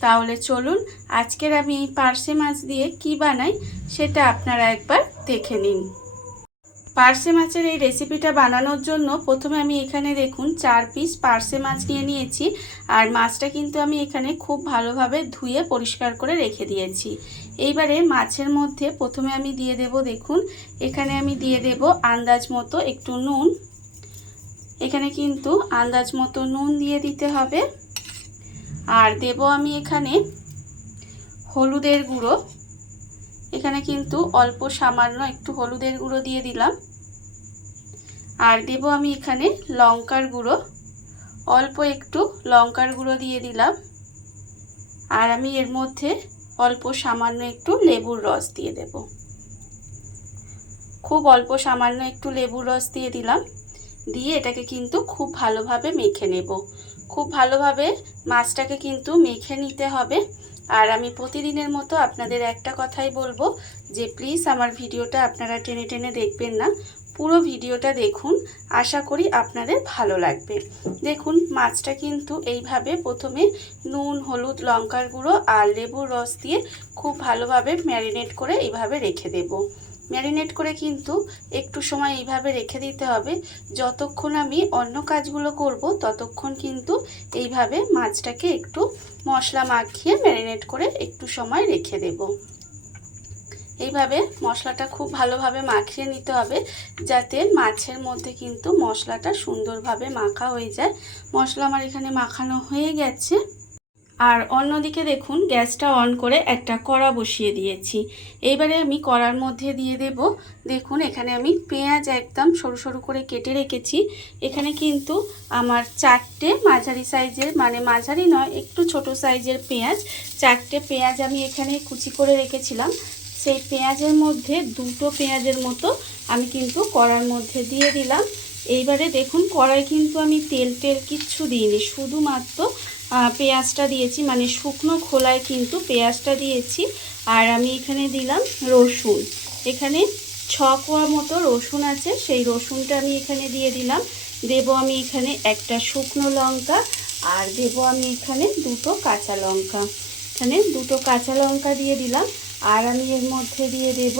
তাহলে চলুন আজকের আমি এই পার্সে মাছ দিয়ে কি বানাই সেটা আপনারা একবার দেখে নিন। পার্সে মাছের এই রেসিপিটা বানানোর জন্য প্রথমে আমি এখানে দেখুন চার পিস পার্সে মাছ নিয়ে নিয়েছি আর মাছটা কিন্তু আমি এখানে খুব ভালোভাবে ধুয়ে পরিষ্কার করে রেখে দিয়েছি। এইবারে মাছের মধ্যে প্রথমে আমি দিয়ে দেব দেখুন, এখানে আমি দিয়ে দেব আন্দাজ মতো একটু নুন। এখানে কিন্তু আন্দাজ মতো নুন দিয়ে দিতে হবে। আর দেব আমি এখানে হলুদের গুঁড়ো। এখানে কিন্তু অল্প সামান্য একটু হলুদের গুঁড়ো দিয়ে দিলাম। আর দেব আমি এখানে লঙ্কার গুঁড়ো। অল্প একটু লঙ্কার গুঁড়ো দিয়ে দিলাম। আর আমি এর মধ্যে অল্প সামান্য একটু লেবুর রস দিয়ে দেব। খুব অল্প সামান্য একটু লেবুর রস দিয়ে দিলাম। দিয়ে এটাকে কিন্তু খুব ভালোভাবে মেখে নেব। খুব ভালোভাবে মাছটাকে কিন্তু মেখে নিতে হবে। আর আমি প্রতিদিনের মতো আপনাদের একটা কথাই বলব যে প্লিজ আমার ভিডিওটা আপনারা টেনে টেনে দেখবেন না। পুরো ভিডিওটা দেখুন, আশা করি আপনাদের ভালো লাগবে। দেখুন, মাছটা কিন্তু এইভাবে প্রথমে নুন, হলুদ, লঙ্কার গুঁড়ো আর লেবুর রস দিয়ে খুব ভালোভাবে ম্যারিনেট করে এইভাবে রেখে দেবো। ম্যারিনেট করে কিন্তু একটু সময় এইভাবে রেখে দিতে হবে। যতক্ষণ আমি অন্য কাজগুলো করব, ততক্ষণ কিন্তু এইভাবে মাছটাকে একটু মশলা মাখিয়ে ম্যারিনেট করে একটু সময় রেখে দেব। এইভাবে মশলাটা খুব ভালোভাবে মাখিয়ে নিতে হবে, যাতে মাছের মধ্যে কিন্তু মশলাটা সুন্দরভাবে মাখা হয়ে যায়। মশলা আমার এখানে মাখানো হয়ে গেছে। আর অন্যদিকে দেখুন, গ্যাসটা অন করে একটা কড়া বসিয়ে দিয়েছি। এইবারে আমি কড়ার মধ্যে দিয়ে দেব। দেখুন, এখানে আমি পেঁয়াজ একদম সরু সরু করে কেটে রেখেছি। এখানে কিন্তু আমার চারটে মাঝারি সাইজের মানে মাঝারি নয়, একটু ছোট সাইজের পেঁয়াজ। চারটে পেঁয়াজ আমি এখানে কুচি করে রেখেছিলাম। সেই পেঁয়াজের মধ্যে দুটো পেঁয়াজের মতো আমি কিন্তু কড়ার মধ্যে দিয়ে দিলাম। এইবারে দেখুন কড়াই কিন্তু আমি তেল টেল কিচ্ছু দিইনি। শুধুমাত্র পেঁয়াজটা দিয়েছি মানে শুকনো খোলায় কিন্তু পেঁয়াজটা দিয়েছি। আর আমি এখানে দিলাম রসুন। এখানে ছ কোয়া মতো রসুন আছে, সেই রসুনটা আমি এখানে দিয়ে দিলাম। দেব আমি এখানে একটা শুকনো লঙ্কা, আর দেব আমি এখানে দুটো কাঁচা লঙ্কা। এখানে দুটো কাঁচা লঙ্কা দিয়ে দিলাম, আর আমি এর মধ্যে দিয়ে দেব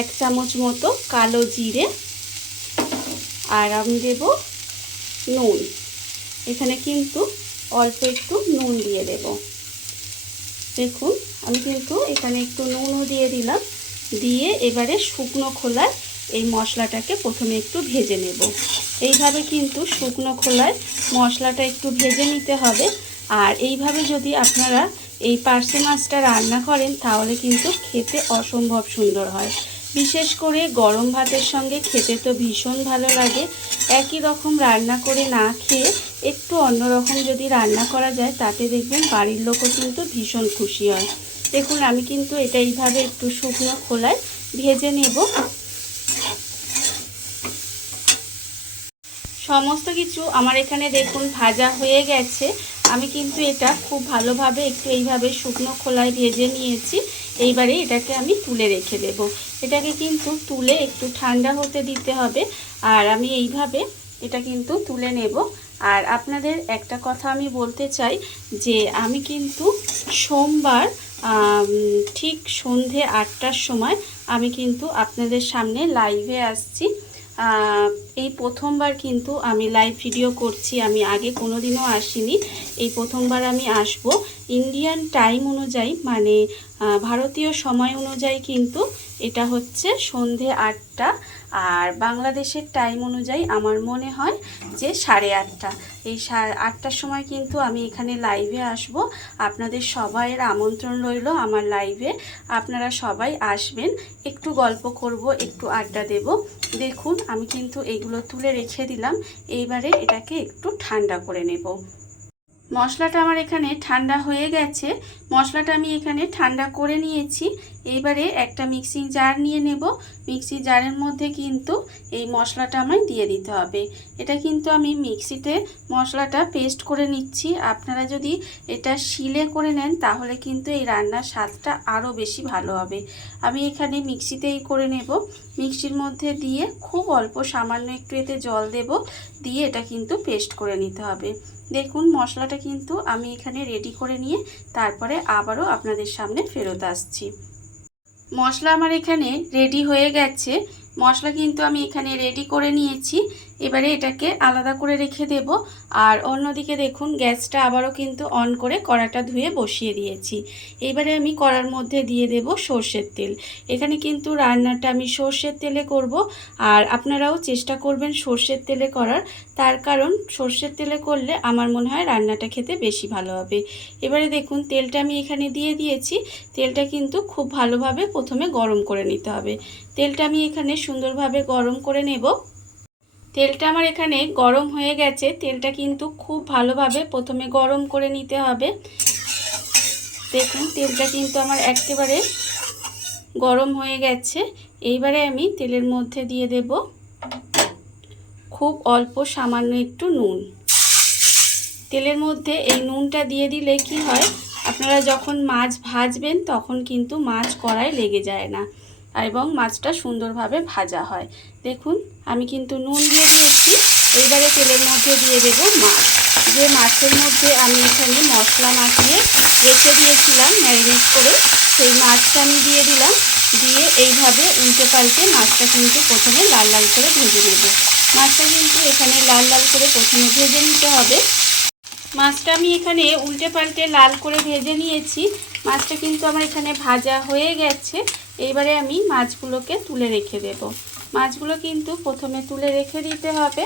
এক চামচ মতো কালো জিরে, আর আমি দেব নুন। এখানে কিন্তু অল্প একটু নুন দিয়ে দেব। দেখুন, আমি কিন্তু এখানে একটু নুনও দিয়ে দিলাম। দিয়ে এবারে শুকনো খোলায় এই মশলাটাকে প্রথমে একটু ভেজে নেব। এইভাবে কিন্তু শুকনো খোলায় মশলাটা একটু ভেজে নিতে হবে। আর এইভাবে যদি আপনারা এই পার্সে মাছটা রান্না করেন, তাহলে কিন্তু খেতে অসম্ভব সুন্দর হয়। বিশেষ করে গরম ভাতের সঙ্গে খেতে তো ভীষণ ভালো লাগে। একই রকম রান্না করে না খেয়ে একটু অন্যরকম যদি রান্না করা যায়, তাতে দেখবেন বাড়ির লোকও কিন্তু ভীষণ খুশি হয়। দেখুন, আমি কিন্তু এটা এইভাবে একটু শুকনো খোলায় ভেজে নেব। সমস্ত কিছু আমার এখানে দেখুন ভাজা হয়ে গেছে। আমি কিন্তু এটা খুব ভালোভাবে একটু এইভাবে শুকনো খোলায় ভেজে নিয়েছি। এইবারে এটাকে আমি তুলে রেখে দেব। এটাকে কিন্তু তুলে একটু ঠান্ডা হতে দিতে হবে। আর আমি এইভাবে এটা কিন্তু তুলে নেব। আর আপনাদের একটা কথা আমি বলতে চাই যে, আমি কিন্তু সোমবার ঠিক সন্ধে আটটার সময় আমি কিন্তু আপনাদের সামনে লাইভে আসছি। এই প্রথমবার কিন্তু আমি লাইভ ভিডিও করছি, আমি আগে কোনো দিনও আসিনি। এই প্রথমবার আমি আসব। ইন্ডিয়ান টাইম অনুযায়ী মানে ভারতীয় সময় অনুযায়ী কিন্তু এটা হচ্ছে সন্ধে আটটা। আর বাংলাদেশের টাইম অনুযায়ী আমার মনে হয় যে সাড়ে আটটা। এই আটটার সময় কিন্তু আমি এখানে লাইভে আসব। আপনাদের সবাইয়ের আমন্ত্রণ রইল আমার লাইভে আপনারা সবাই আসবেন। একটু গল্প করব, একটু আড্ডা দেব। দেখুন, আমি কিন্তু এইগুলো তুলে রেখে দিলাম। এইবারে এটাকে একটু ঠান্ডা করে নেব। মশলাটা আমার এখানে ঠান্ডা হয়ে গেছে। মশলাটা আমি এখানে ঠান্ডা করে নিয়েছি। এইবারে একটা মিক্সিং জার নিয়ে নেব। মিক্সি জারের মধ্যে কিন্তু এই মশলাটা আমায় দিয়ে দিতে হবে। এটা কিন্তু আমি মিক্সিতে মশলাটা পেস্ট করে নিচ্ছি। আপনারা যদি এটা শিলে করে নেন, তাহলে কিন্তু এই রান্নার স্বাদটা আরও বেশি ভালো হবে। আমি এখানে মিক্সিতেই করে নেব। মিক্সির মধ্যে দিয়ে খুব অল্প সামান্য একটু এতে জল দেব। দিয়ে এটা কিন্তু পেস্ট করে নিতে হবে। দেখুন, মশলাটা কিন্তু আমি এখানে রেডি করে নিয়ে তারপরে আবারও আপনাদের সামনে ফেরত আসছি। মশলা আমার এখানে রেডি হয়ে গেছে। মশলা কিন্তু আমি এখানে রেডি করে নিয়েছি। এবারে এটাকে আলাদা করে রেখে দেব। আর অন্যদিকে দেখুন, গ্যাসটা আবারও কিন্তু অন করে কড়াটা ধুয়ে বসিয়ে দিয়েছি। এবারে আমি কড়ার মধ্যে দিয়ে দেব সর্ষের তেল। এখানে কিন্তু রান্নাটা আমি সর্ষের তেলে করব। আর আপনারাও চেষ্টা করবেন সর্ষের তেলে করার। তার কারণ, সর্ষের তেলে করলে আমার মনে হয় রান্নাটা খেতে বেশি ভালো হবে। এবারে দেখুন, তেলটা আমি এখানে দিয়ে দিয়েছি। তেলটা কিন্তু খুব ভালোভাবে প্রথমে গরম করে নিতে হবে। তেলটা আমি এখানে সুন্দরভাবে গরম করে নেব। তেলটা আমার এখানে গরম হয়ে গেছে। তেলটা কিন্তু খুব ভালোভাবে প্রথমে গরম করে নিতে হবে। দেখুন, তেলটা কিন্তু আমার একেবারে গরম হয়ে গেছে। এইবারে আমি তেলের মধ্যে দিয়ে দেব খুব অল্প সামান্য একটু নুন। তেলের মধ্যে এই নুনটা দিয়ে দিলে কি হয়, আপনারা যখন মাছ ভাজবেন তখন কিন্তু মাছ কড়ায় লেগে যায় না। এবং মাছটা সুন্দরভাবে ভাজা হয়। দেখুন, আমি কিন্তু নুন দিয়ে দিয়েছি। এইবারে তেলের মধ্যে দিয়ে দেবো মাছ। যে মাছের মধ্যে আমি এখানে মশলা মাখিয়ে রেখে দিয়েছিলাম, ম্যারিনেট করে, সেই মাছটা আমি দিয়ে দিলাম। দিয়ে এইভাবে উল্টে পাল্টে মাছটা কিন্তু প্রথমে লাল লাল করে ভেজে নেব। মাছটা কিন্তু এখানে লাল লাল করে প্রথমে ভেজে নিতে হবে। মাছটা আমি এখানে উল্টে পাল্টে লাল করে ভেজে নিয়েছি। মাছটা কিন্তু আমার এখানে ভাজা হয়ে গেছে। এইবারে আমি মাছগুলোকে তুলে রেখে দেব। মাছগুলো কিন্তু প্রথমে তুলে রেখে দিতে হবে।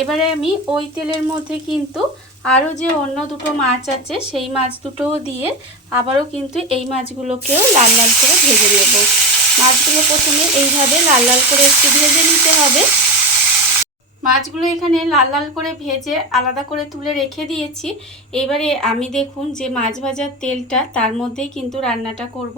এবারে আমি ওই তেলের মধ্যে কিন্তু আরও যে অন্য দুটো মাছ আছে, সেই মাছ দুটোও দিয়ে আবারও কিন্তু এই মাছগুলোকেও লাল লাল করে ভেজে নেব। মাছগুলো প্রথমে এইভাবে লাল লাল করে একটু ভেজে নিতে হবে। মাছগুলো এখানে লাল লাল করে ভেজে আলাদা করে তুলে রেখে দিয়েছি। এবারে আমি দেখুন যে মাছ ভাজার তেলটা, তার মধ্যেই কিন্তু রান্নাটা করব।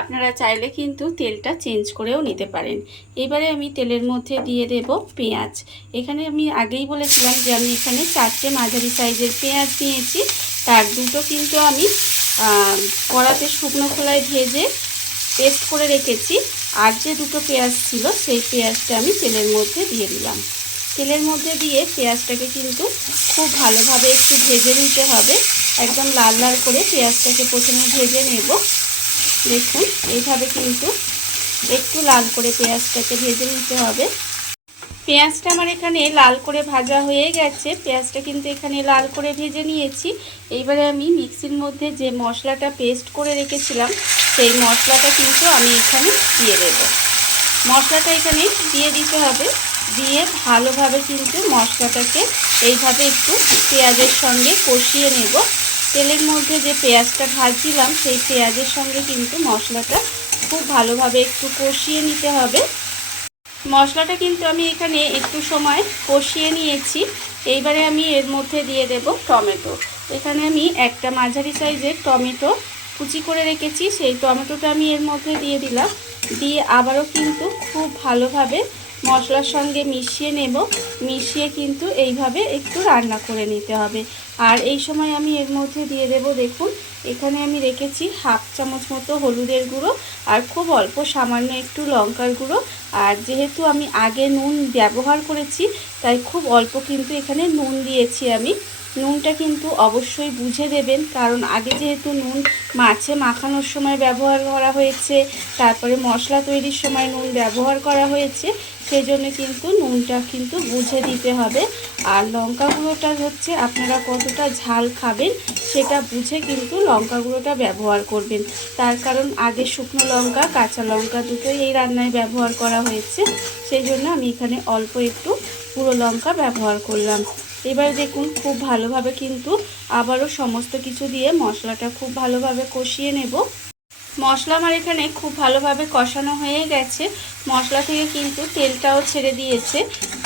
আপনারা চাইলে কিন্তু তেলটা চেঞ্জ করেও নিতে পারেন। এবারে আমি তেলের মধ্যে দিয়ে দেব পেঁয়াজ। এখানে আমি আগেই বলেছিলাম যে আমি এখানে চারটে মাঝারি সাইজের পেঁয়াজ নিয়েছি তার দুটো কিন্তু আমি কড়াতে শুকনো খোলায় ভেজে পেস্ট করে রেখেছি। আর যে দুটো পেঁয়াজ ছিল, সেই পেঁয়াজটা আমি তেলের মধ্যে দিয়ে দিলাম। তেলের মধ্যে দিয়ে পেঁয়াজটাকে কিন্তু খুব ভালোভাবে একটু ভেজে নিতে হবে। একদম লাল লাল করে পেঁয়াজটাকে প্রথমে ভেজে নেব। দেখুন, এইভাবে কিন্তু একটু লাল করে পেঁয়াজটাকে ভেজে নিতে হবে। পেঁয়াজটা আমার এখানে লাল করে ভাজা হয়ে গেছে। পেঁয়াজটা কিন্তু এখানে লাল করে ভেজে নিয়েছি। এইবারে আমি মিক্সির মধ্যে যে মশলাটা পেস্ট করে রেখেছিলাম, সেই মশলাটা কিন্তু আমি এখানে দিয়ে দেব। মশলাটা এখানে দিয়ে দিতে হবে। দিয়ে ভালোভাবে কিন্তু মশলাটাকে এইভাবে একটু পেঁয়াজের সঙ্গে কষিয়ে নেব। তেলের মধ্যে যে পেঁয়াজটা ভাজছিলাম, সেই পেঁয়াজের সঙ্গে কিন্তু মশলাটা খুব ভালোভাবে একটু কষিয়ে নিতে হবে। মশলাটা কিন্তু আমি এখানে একটু সময় কষিয়ে নিয়েছি। এইবারে আমি এর মধ্যে দিয়ে দেব টমেটো। এখানে আমি একটা মাঝারি সাইজের টমেটো কুচি করে রেখেছি। সেই টমেটোটা আমি এর মধ্যে দিয়ে দিলাম। দিয়ে আবারও কিন্তু খুব ভালোভাবে মশলার সঙ্গে মিশিয়ে নেব। মিশিয়ে কিন্তু এইভাবে একটু রান্না করে নিতে হবে। আর এই সময় আমি এর মধ্যে দিয়ে দেব, দেখুন, এখানে আমি রেখেছি হাফ চামচ মতো হলুদের গুঁড়ো আর খুব অল্প সামান্য একটু লঙ্কার গুঁড়ো। আর যেহেতু আমি আগে নুন ব্যবহার করেছি, তাই খুব অল্প কিন্তু এখানে নুন দিয়েছি আমি। নুনটা কিন্তু অবশ্যই বুঝে দেবেন, কারণ আগে যেহেতু নুন মাছে মাখানোর সময় ব্যবহার করা হয়েছে, তারপরে মশলা তৈরির সময় নুন ব্যবহার করা হয়েছে সেই জন্য কিন্তু নুনটা কিন্তু বুঝে দিতে হবে। আর লঙ্কা গুঁড়োটা হচ্ছে আপনারা কতটা ঝাল খাবেন, সেটা বুঝে কিন্তু লঙ্কা গুঁড়োটা ব্যবহার করবেন। তার কারণ আগে শুকনো লঙ্কা, কাঁচা লঙ্কা দুটোই এই রান্নায় ব্যবহার করা হয়েছে সেই জন্য আমি এখানে অল্প একটু পুরো লঙ্কা ব্যবহার করলাম। এবার দেখুন খুব ভালোভাবে কিন্তু আবারও সমস্ত কিছু দিয়ে মশলাটা খুব ভালোভাবে কষিয়ে নেব। মশলা আমার এখানে খুব ভালোভাবে কষানো হয়ে গেছে। মশলা থেকে কিন্তু তেলটাও ছেড়ে দিয়েছে।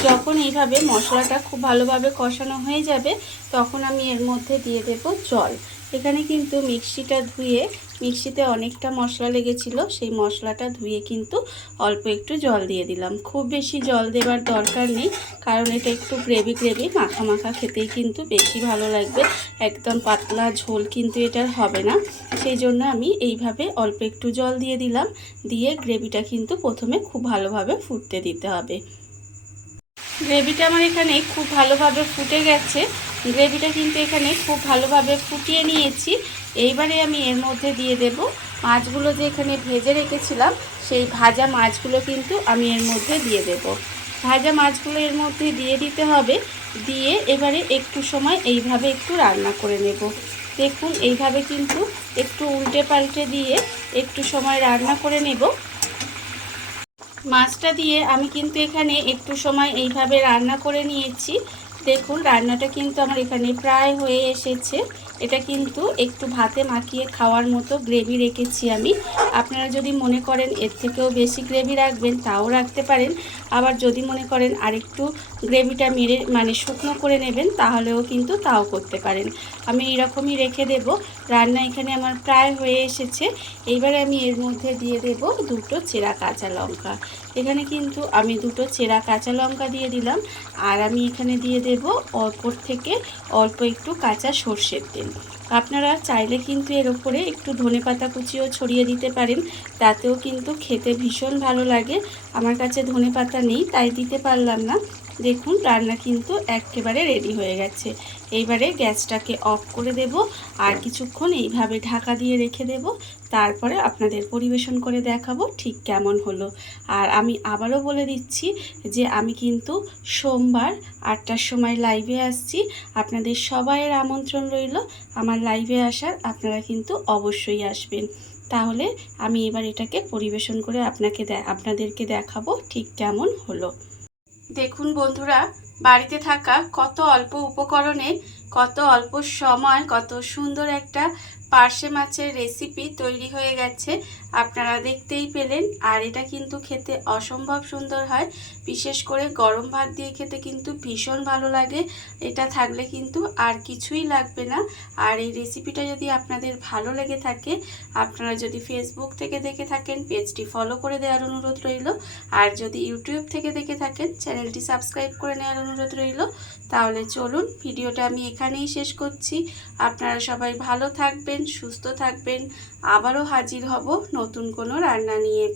যখন এইভাবে মশলাটা খুব ভালোভাবে কষানো হয়ে যাবে, তখন আমি এর মধ্যে দিয়ে দেব জল। এখানে কিন্তু মিক্সিটা ধুয়ে মিক্সিতে অনেকটা মশলা লেগেছিল, সেই মশলাটা ধুয়ে কিন্তু অল্প একটু জল দিয়ে দিলাম। খুব বেশি জল দেবার দরকার নেই, কারণ এটা একটু গ্রেভি গ্রেভি, মাখা মাখা খেতেই কিন্তু বেশি ভালো লাগবে। একদম পাতলা ঝোল কিন্তু এটার হবে না। সেই জন্য আমি এইভাবে অল্প একটু জল দিয়ে দিলাম, দিয়ে গ্রেভিটা কিন্তু প্রথমে খুব ভালোভাবে ফুটতে দিতে হবে। গ্রেভিটা আমার এখানে খুব ভালোভাবে ফুটে গেছে। গ্রেভিটা কিন্তু এখানে খুব ভালোভাবে ফুটিয়ে নিয়েছি। এইবারে আমি এর মধ্যে দিয়ে দেব মাছগুলো যে এখানে ভেজে রেখেছিলাম, সেই ভাজা মাছগুলো কিন্তু আমি এর মধ্যে দিয়ে দেব। ভাজা মাছগুলো এর মধ্যে দিয়ে দিতে হবে, দিয়ে এবারে একটু সময় এইভাবে একটু রান্না করে নেব। দেখুন, এইভাবে কিন্তু একটু উল্টে পাল্টে দিয়ে একটু সময় রান্না করে নেব। মাছটা দিয়ে আমি কিন্তু এখানে একটু সময় এইভাবে রান্না করে নিয়েছি। দেখুন, রান্নাটা কিন্তু আমার এখানে প্রায় হয়ে এসেছে। এটা কিন্তু একটু ভাতে মাখিয়ে খাওয়ার মতো গ্রেভি রেখেছি আমি। আপনারা যদি মনে করেন এর থেকেও বেশি গ্রেভি রাখবেন, তাও রাখতে পারেন। আবার যদি মনে করেন আরেকটু গ্রেভিটা মেরে মানে শুকনো করে নেবেন, তাহলেও কিন্তু তাও করতে পারেন। আমি এরকমই রেখে দেব। রান্না এখানে আমার প্রায় হয়ে এসেছে। এইবারে আমি এর মধ্যে দিয়ে দেব দুটো চেরা কাঁচা লঙ্কা। এখানে কিন্তু আমি দুটো চেরা কাঁচা লঙ্কা দিয়ে দিলাম। আর আমি এখানে দিয়ে দেব অল্পর থেকে অল্প একটু কাঁচা সর্ষের তেল। আপনারা চাইলে কিন্তু এর ওপরে একটু ধনে পাতা কুচিও ছড়িয়ে দিতে পারেন। তাতেও কিন্তু খেতে ভীষণ ভালো লাগে। আমার কাছে ধনে পাতা নেই, তাই দিতে পারলাম না। দেখুন, রান্না কিন্তু একেবারে রেডি হয়ে গেছে। এইবারে গ্যাসটাকে অফ করে দেব আর কিছুক্ষণ এইভাবে ঢাকা দিয়ে রেখে দেব। তারপরে আপনাদের পরিবেশন করে দেখাবো ঠিক কেমন হলো। আর আমি আবারও বলে দিচ্ছি যে আমি কিন্তু সোমবার আটটার সময় লাইভে আসছি। আপনাদের সবাইয়ের আমন্ত্রণ রইল। আমার লাইভে আসার আপনারা কিন্তু অবশ্যই আসবেন। তাহলে আমি এবার এটাকে পরিবেশন করে আপনাকে আপনাদেরকে দেখাবো ঠিক কেমন হলো। দেখুন বন্ধুরা, বাড়িতে থাকা কত অল্প উপকরণে, কত অল্প সময়, কত সুন্দর একটা পার্শে মাছের রেসিপি তৈরি হয়ে গেছে। আপনারা দেখতেই পেলেন। আর এটা কিন্তু খেতে অসম্ভব সুন্দর হয়। বিশেষ করে গরম ভাত দিয়ে খেতে কিন্তু ভীষণ ভালো লাগে। এটা থাকলে কিন্তু আর কিছুই লাগবে না। আর এই রেসিপিটা যদি আপনাদের ভালো লেগে থাকে, আপনারা যদি ফেসবুক থেকে দেখে থাকেন, পেজটি ফলো করে দেওয়ার অনুরোধ রইল। আর যদি ইউটিউব থেকে দেখে থাকেন, চ্যানেলটি সাবস্ক্রাইব করে নেওয়ার অনুরোধ রইল। তাহলে চলুন, ভিডিওটা আমি এখানেই শেষ করছি। আপনারা সবাই ভালো থাকবেন, সুস্থ থাকবেন। আবারও হাজির হব নতুন কোনো রান্না নিয়ে।